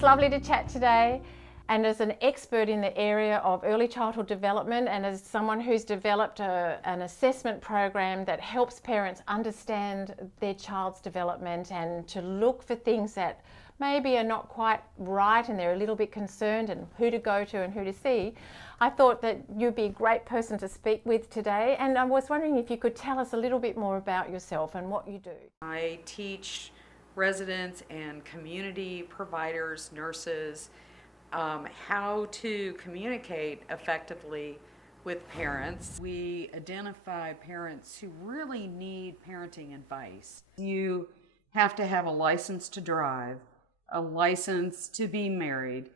It's lovely to chat today. And as an expert in the area of early childhood development and as someone who's developed an assessment program that helps parents understand their child's development and to look for things that maybe are not quite right and they're a little bit concerned and who to go to and who to see, I thought that you'd be a great person to speak with today. And I was wondering if you could tell us a little bit more about yourself and what you do. I teach residents and community providers, nurses, how to communicate effectively with parents. We identify parents who really need parenting advice. You have to have a license to drive, a license to be married,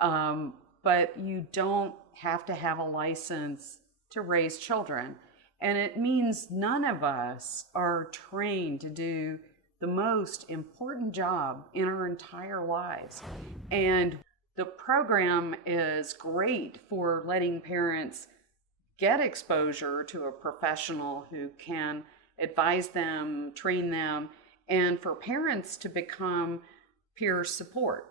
but you don't have to have a license to raise children. And it means none of us are trained to do the most important job in our entire lives. And the program is great for letting parents get exposure to a professional who can advise them, train them, and for parents to become peer support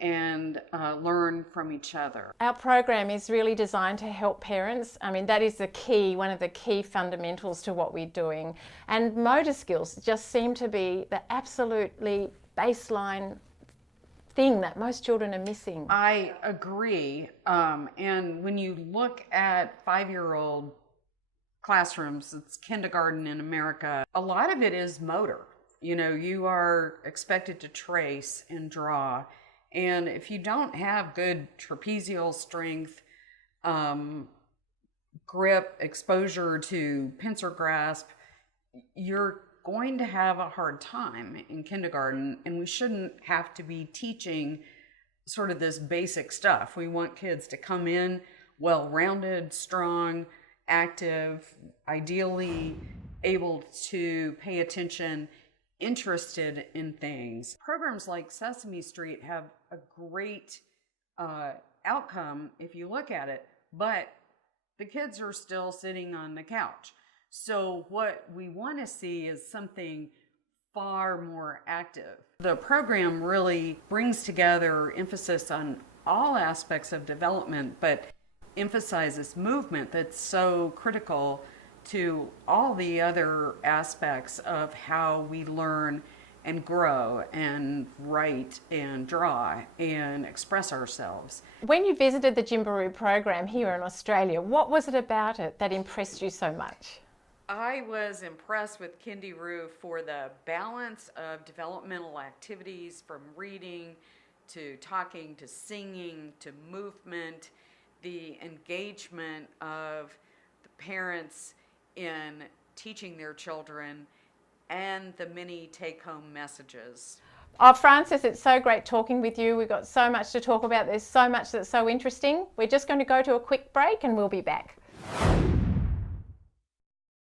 and learn from each other. Our program is really designed to help parents. I mean, that is the key, one of the key fundamentals to what we're doing. And motor skills just seem to be the absolutely baseline thing that most children are missing. I agree. And when you look at 5-year-old classrooms, it's kindergarten in America, a lot of it is motor. You know, you are expected to trace and draw. And if you don't have good trapezial strength, grip, exposure to pincer grasp, you're going to have a hard time in kindergarten, and we shouldn't have to be teaching sort of this basic stuff. We want kids to come in well-rounded, strong, active, ideally able to pay attention, interested in things. Programs like Sesame Street have a great outcome if you look at it, but the kids are still sitting on the couch. So what we want to see is something far more active. The program really brings together emphasis on all aspects of development, but emphasizes movement that's so critical to all the other aspects of how we learn and grow and write and draw and express ourselves. When you visited the GymbaROO program here in Australia, what was it about it that impressed you so much? I was impressed with KindyROO for the balance of developmental activities, from reading to talking to singing to movement, the engagement of the parents in teaching their children, and the many take-home messages. Oh, Frances, it's so great talking with you. We've got so much to talk about. There's so much that's so interesting. We're just going to go to a quick break and we'll be back.